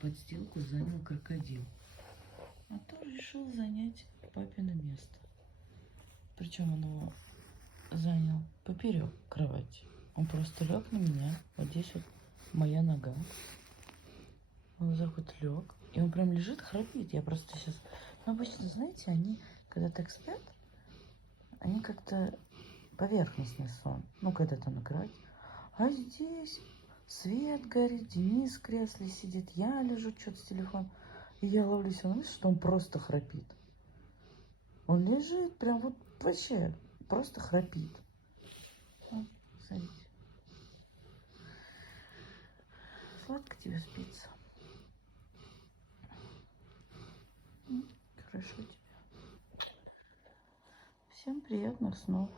подстилку занял крокодил. А то решил занять папино место. Причем он его занял поперек кровати. Он просто лег на меня. Вот здесь вот моя нога. Он вот так вот лег. И он прям лежит, храпит. Я просто сейчас... Ну, обычно, знаете, они, когда так спят, они как-то поверхностный сон. Ну, когда там на кровати. А здесь свет горит, Денис в кресле сидит, я лежу, что-то с телефоном. И я ловлюсь на мысли, что он просто храпит. Он лежит, прям вот вообще просто храпит. Вот, смотрите. Сладко тебе спится. Хорошо тебе. Всем приятных снов.